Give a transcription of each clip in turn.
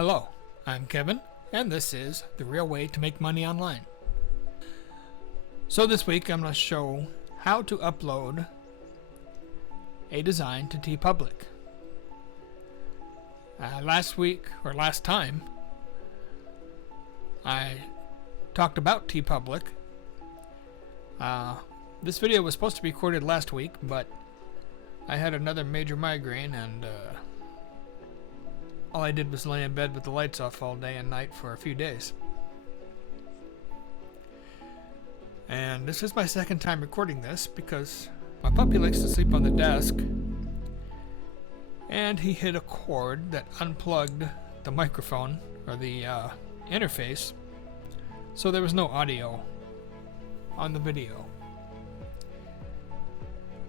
Hello, I'm Kevin, and this is The Real Way to Make Money Online. So this week I'm going to show how to upload a design to TeePublic. Last time, I talked about TeePublic. This video was supposed to be recorded last week, but I had another major migraine, and all I did was lay in bed with the lights off all day and night for a few days. And this is my second time recording this because my puppy likes to sleep on the desk, and he hit a cord that unplugged the microphone or the interface, so there was no audio on the video.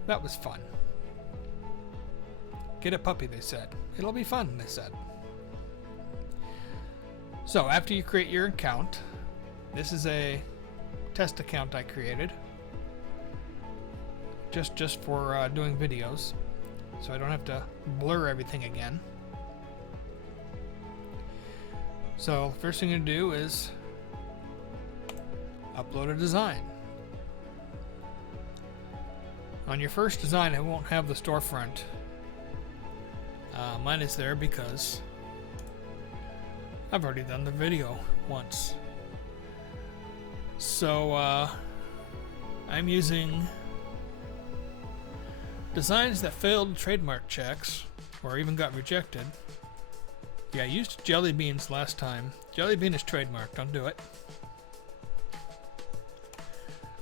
That was fun. Get a puppy, they said. It'll be fun, they said. So after you create your account, this is a test account I created just for doing videos, so I don't have to blur everything again. So first thing to do is upload a design. On your first design, it won't have the storefront. Mine is there because I've already done the video once. So I'm using designs that failed trademark checks or even got rejected. Yeah, I used jelly beans last time. Jelly bean is trademarked, don't do it.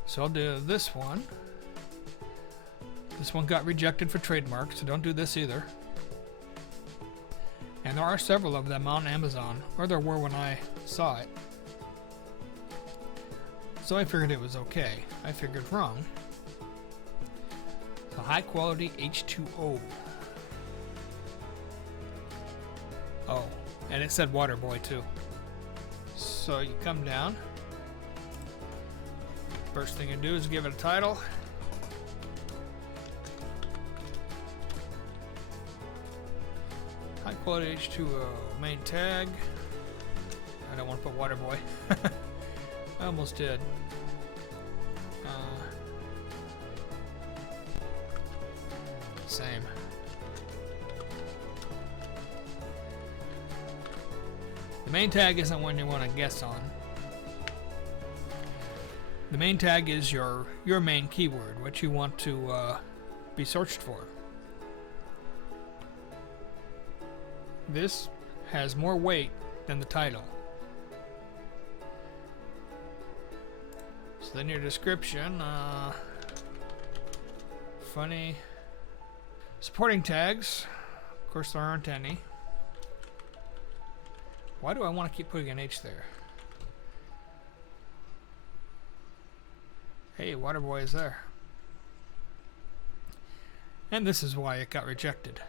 So I'll do this one. This one got rejected for trademark, so don't do this either. And there are several of them on Amazon, or there were when I saw it. So I figured it was okay. I figured wrong. A high quality H2O. Oh, and it said Water Boy too. So you come down. First thing you do is give it a title. High quality H2O. Main tag. I don't want to put Water Boy. I almost did. Same. The main tag isn't one you want to guess on. The main tag is your main keyword, what you want to be searched for. This has more weight than the title. So then your description, funny. Supporting tags, of course there aren't any. Why do I want to keep putting an H there? Hey, Waterboy is there. And this is why it got rejected.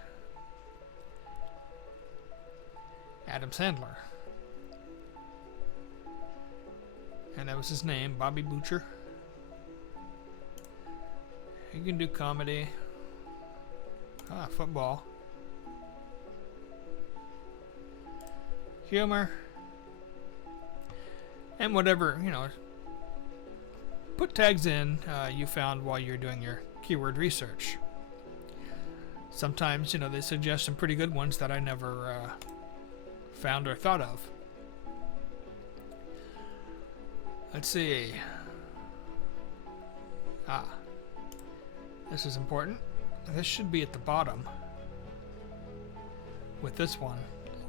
Adam Sandler. And that was his name, Bobby Butcher. You can do comedy. Football. Humor. And whatever, put tags in you found while you're doing your keyword research. Sometimes, they suggest some pretty good ones that I never found or thought of. Let's see. This is important. This should be at the bottom with this one,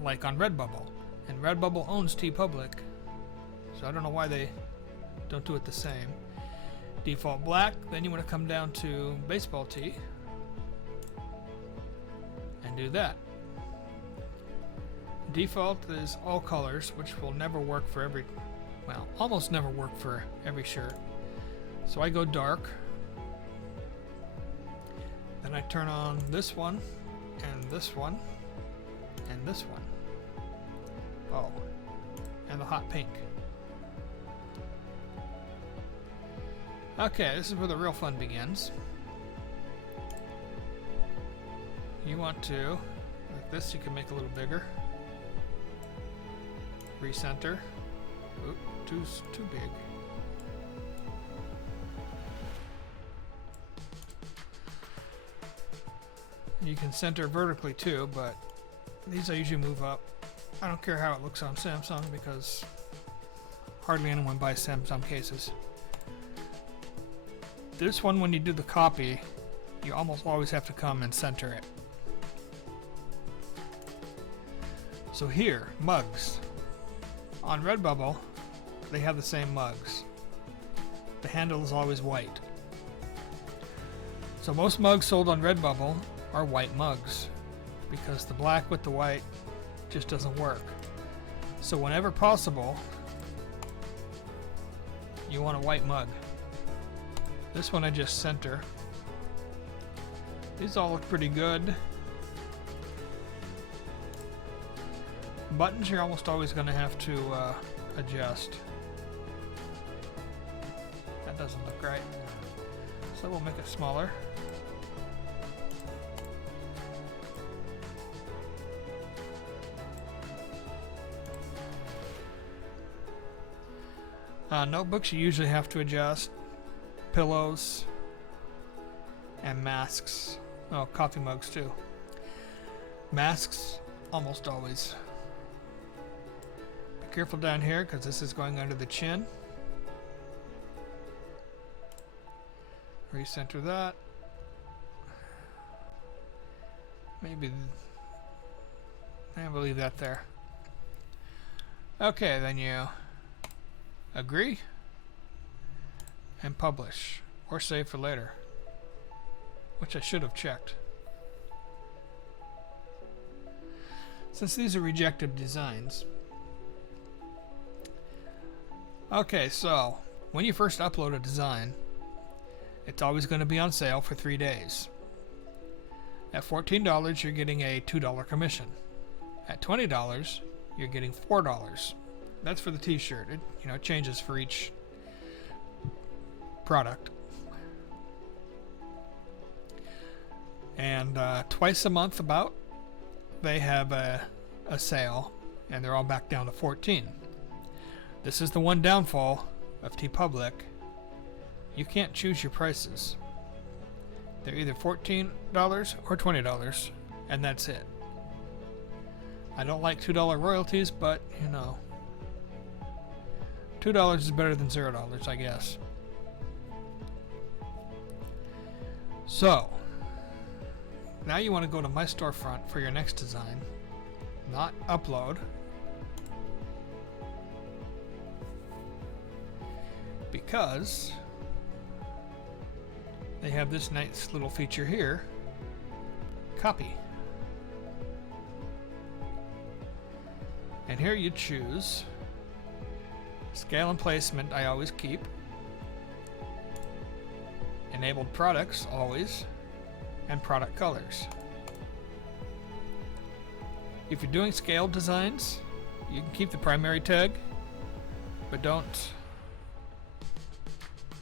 like on Redbubble. And Redbubble owns TeePublic, so I don't know why they don't do it the same. Default black, then you want to come down to baseball tee and do that. Default is all colors, which will never work for every, well, almost never work for every shirt. So I go dark. Then I turn on this one, and this one, and this one. Oh, and the hot pink. Okay, this is where the real fun begins. You want to, like this, you can make a little bigger. Recenter. Oop, too big. You can center vertically too, but these I usually move up. I don't care how it looks on Samsung because hardly anyone buys Samsung cases. This one, when you do the copy, you almost always have to come and center it. So here, mugs. On Redbubble, they have the same mugs. The handle is always white. So most mugs sold on Redbubble are white mugs because the black with the white just doesn't work. So whenever possible, you want a white mug. This one I just center. These all look pretty good. Buttons you're almost always going to have to adjust. That doesn't look right. So we'll make it smaller. Notebooks you usually have to adjust. Pillows and masks. Oh, coffee mugs too. Masks almost always. Be careful down here because this is going under the chin. Recenter that. Maybe we'll leave that there. Okay, then you agree and publish or save for later, which I should have checked. Since these are rejected designs. Okay, so when you first upload a design, it's always going to be on sale for 3 days. At $14, you're getting a $2 commission. At $20, you're getting $4. That's for the t-shirt. It changes for each product. And twice a month about, they have a sale, and they're all back down to $14. This is the one downfall of TeePublic. You can't choose your prices. They're either $14 or $20, and that's it. I don't like $2 royalties, but $2 is better than $0, I guess. So, now you want to go to My Storefront for your next design, not Upload. Because they have this nice little feature here, Copy. And here you choose Scale and placement I always keep. Enabled products always. And product colors. If you're doing scaled designs, you can keep the primary tag, but don't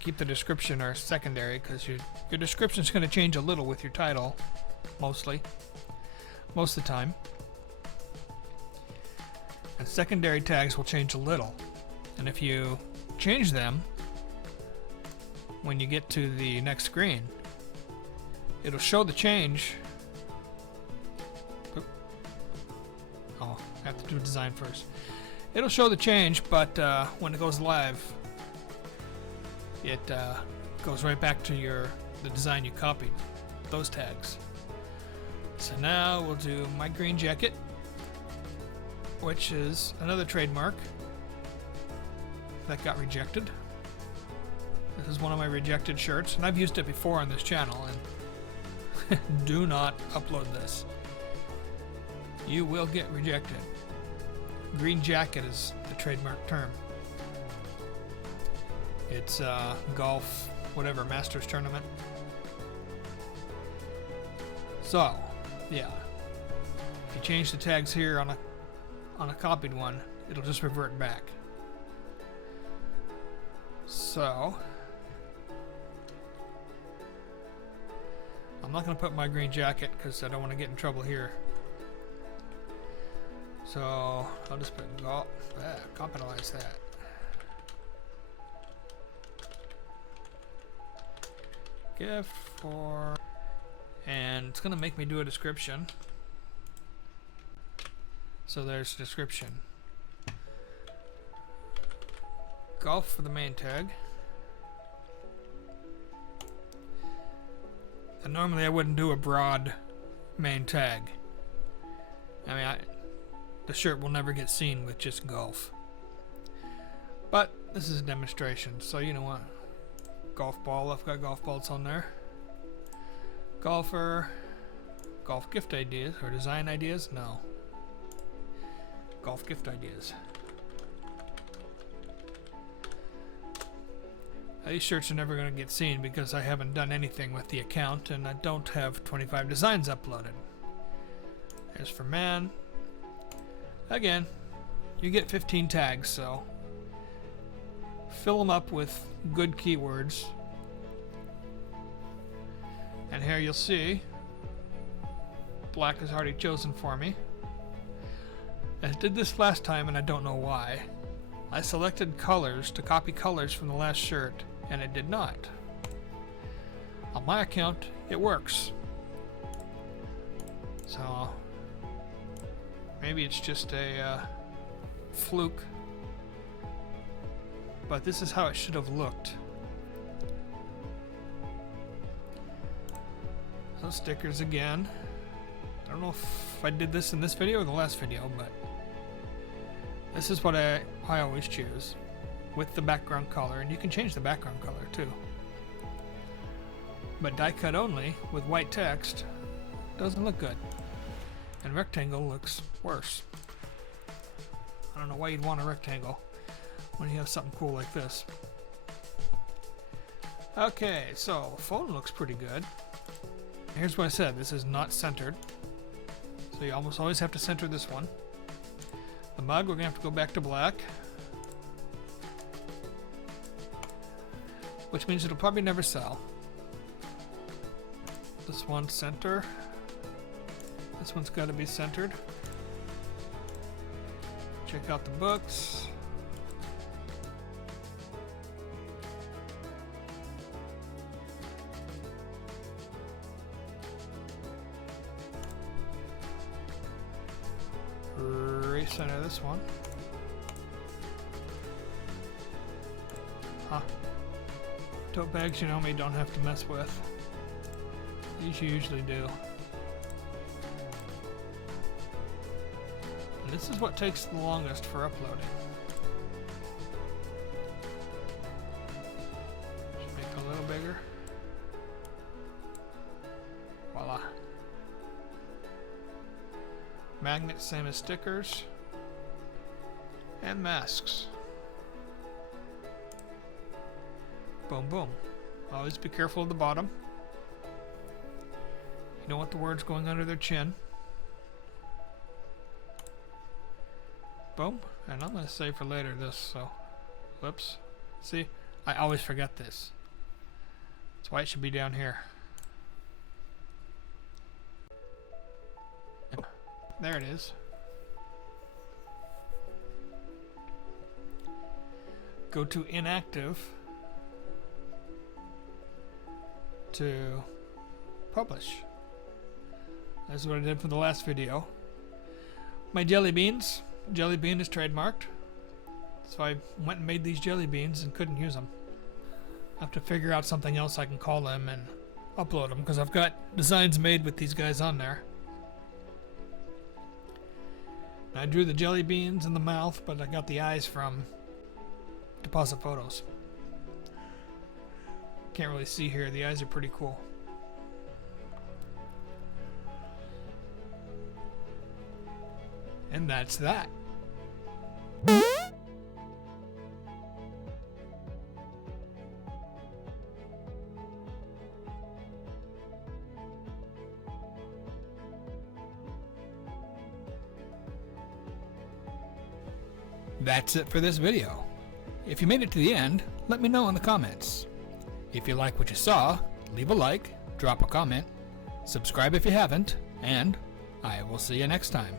keep the description or secondary, because your description is going to change a little with your title, most of the time. And secondary tags will change a little. And if you change them, when you get to the next screen, it'll show the change. Oh, I have to do a design first. It'll show the change, but when it goes live, it goes right back to the design you copied, those tags. So now we'll do my green jacket, which is another trademark that got rejected. This is one of my rejected shirts, and I've used it before on this channel, and do not upload this. You will get rejected. Green jacket is the trademark term. It's golf, whatever, Masters tournament. So, yeah. If you change the tags here on a copied one, it'll just revert back. So, I'm not going to put my green jacket because I don't want to get in trouble here. So I'll just put capitalize that. Gift for, and it's gonna make me do a description. So there's description. Golf for the main tag. And normally I wouldn't do a broad main tag. I mean, the shirt will never get seen with just golf. But this is a demonstration, so you know what? Golf ball, I've got golf balls on there. Golfer, golf gift ideas, or design ideas? No. Golf gift ideas. These shirts are never going to get seen because I haven't done anything with the account and I don't have 25 designs uploaded. As for man, again, you get 15 tags, so fill them up with good keywords. And here you'll see black is already chosen for me. I did this last time and I don't know why. I selected colors to copy colors from the last shirt and it did not. On my account, it works. So maybe it's just a fluke, but this is how it should have looked. So stickers again. I don't know if I did this in this video or the last video, but this is what I always choose with the background color, and you can change the background color too. But die cut only with white text doesn't look good, and rectangle looks worse. I don't know why you'd want a rectangle when you have something cool like this. Okay, so phone looks pretty good. Here's what I said, this is not centered, so you almost always have to center this one. The mug, we're gonna have to go back to black, which means it'll probably never sell. This one center. This one's got to be centered. Check out the books. Recenter this one. Huh. Tote bags, you know me, don't have to mess with. These you usually do. And this is what takes the longest for uploading. Should make it a little bigger. Voila. Magnets, same as stickers. And masks. Boom, boom. Always be careful of the bottom. You don't want the words going under their chin. Boom. And I'm going to save for later this, so. Whoops. See? I always forget this. That's why it should be down here. There it is. Go to inactive to publish. That's what I did for the last video. My jelly beans. Jelly bean is trademarked. So I went and made these jelly beans and couldn't use them. I have to figure out something else I can call them and upload them because I've got designs made with these guys on there. I drew the jelly beans in the mouth, but I got the eyes from Deposit Photos. Can't really see here. The eyes are pretty cool. And that's that. That's it for this video. If you made it to the end, let me know in the comments. If you like what you saw, leave a like, drop a comment, subscribe if you haven't, and I will see you next time.